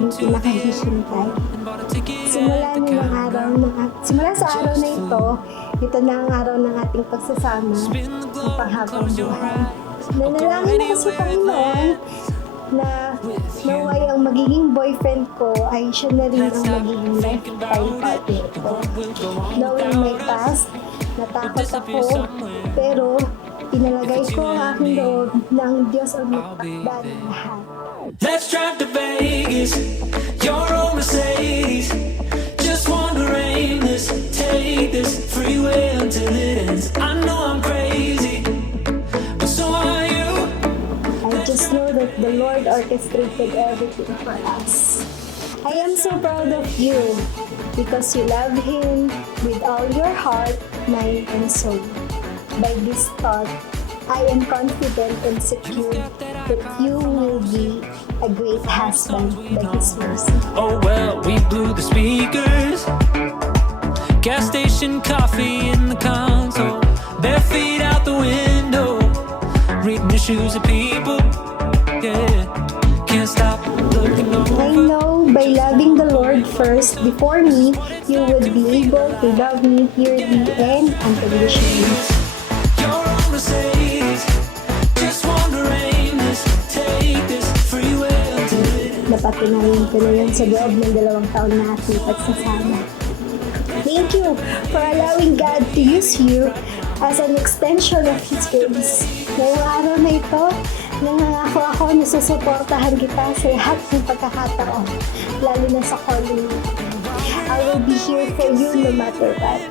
aking pinakahihintay. Simula sa araw na ito na ang araw ng ating pagsasama sa panghabang buhay. Nanalangin ako sa Panginoon na naway ang magiging boyfriend ko ay siya na rin ang magiging lifetime partner ko. Knowing my past, natakot ako, pero pinalagay ko ang aking loob ng Diyos ang magtakda ng lahat. Let's drive to Vegas, your own Mercedes. Just wander aimless, take this freeway until it ends. I know I'm crazy, but so are you. I just know that the Lord orchestrated everything for us. I am so proud of you because you love Him with all your heart, mind, and soul. By this thought, I am confident and secure that you will be a great husband by His mercy. Oh well, we blew the speakers. Gas station coffee in the console. Bare feet out the window. Reading the shoes of people. Yeah, can't stop looking over. I know by loving the Lord first before me, you would be able to love me purely and unconditionally. Your own Mercedes. Just wander aimless. Take this freeway until it ends. Napatunayan ko na yan sa loob ng 2 taon na ating pagsasama. Thank you for allowing God to use you as an extension of His grace. Ngayong araw na ito, nangangako ako na susuportahan kita sa lahat ng pagkakataon, lalo na sa calling mo. I will be here for you no matter what.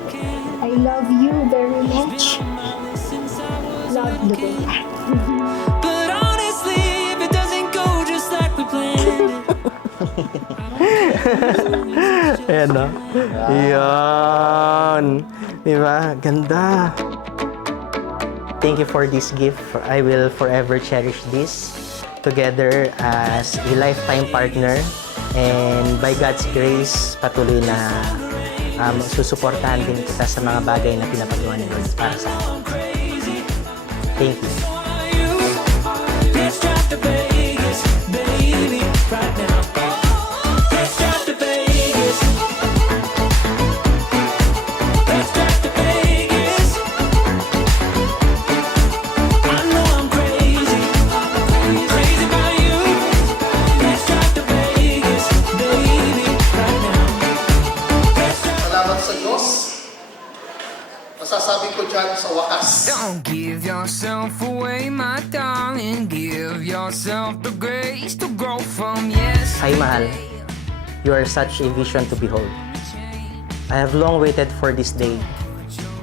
I love you very much. Love, Lovella. But honestly, if it doesn't go just like we planned. Ayan, no? Yan. Diba? Ganda. Thank you for this gift. I will forever cherish this together as a lifetime partner. And by God's grace, patuloy na susuportahan din kita sa mga bagay na pinapagawa ni Lord para sa akin. Thank you. Let's drive to Vegas, baby, right now. Let's drive to Vegas. Let's drive to Vegas. I know I'm crazy, crazy about you. Let's drive to Vegas, baby, right now. Salamat sa Diyos. Masasabi ko dyan sa wakas. Don't give yourself away, my darling. Give yourself the grace to grow from yes. Hi, mahal. You are such a vision to behold. I have long waited for this day,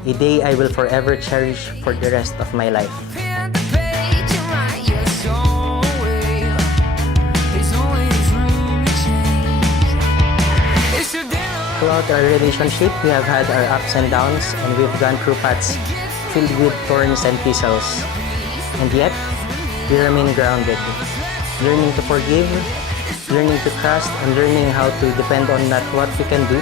a day I will forever cherish for the rest of my life. Turn the page and write your soul away. There's always room to change. It's a dinner. Throughout our relationship, we have had our ups and downs, and we've gone through paths filled with thorns and thistles. And yet, we remain grounded, learning to forgive, learning to trust, and learning how to depend on not what we can do,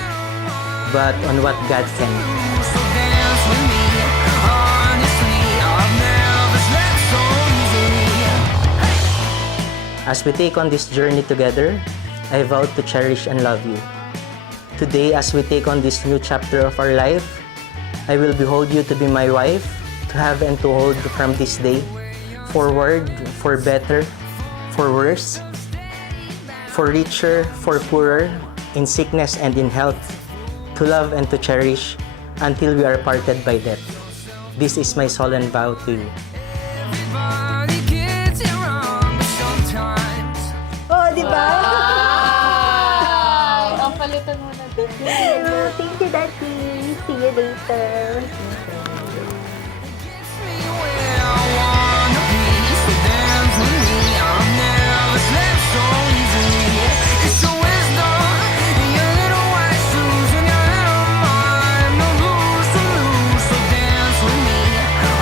but on what God can. So dance with me. Honestly, I've never slept so easily. As we take on this journey together, I vow to cherish and love you. Today, as we take on this new chapter of our life, I will behold you to be my wife, to have and to hold from this day, forward, for better, for worse, for richer, for poorer, in sickness and in health, to love and to cherish until we are parted by death. This is my solemn vow to you. Everybody gets it wrong, but sometimes. Oh, di ba? Ang palitan mo na din. Thank you, Daddy. See you later. Gets me where I wanna be. So dance with me. I've never slept so easily. It's your wisdom and your little white shoes and your little mind. No rules to lose. So dance with me.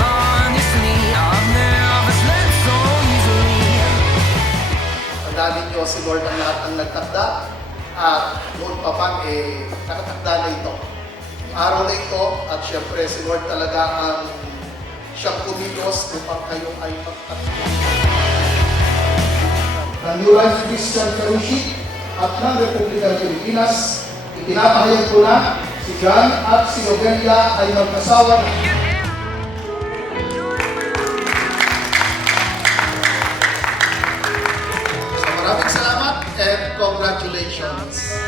Honestly, I've never slept so easily. Tandaan ninyo, si Lord ang lahat ang nagtakda at noon pa man nakatakda na ito. Araw na ito at syempre si Lord talaga ang siyang kumilos upang kayo ay magtakda. The New Life Christian Fellowship at ng Republika ng Pilipinas, ipinapahayag ko na si John at si Lovella ay magkasawa na. So maraming salamat and congratulations.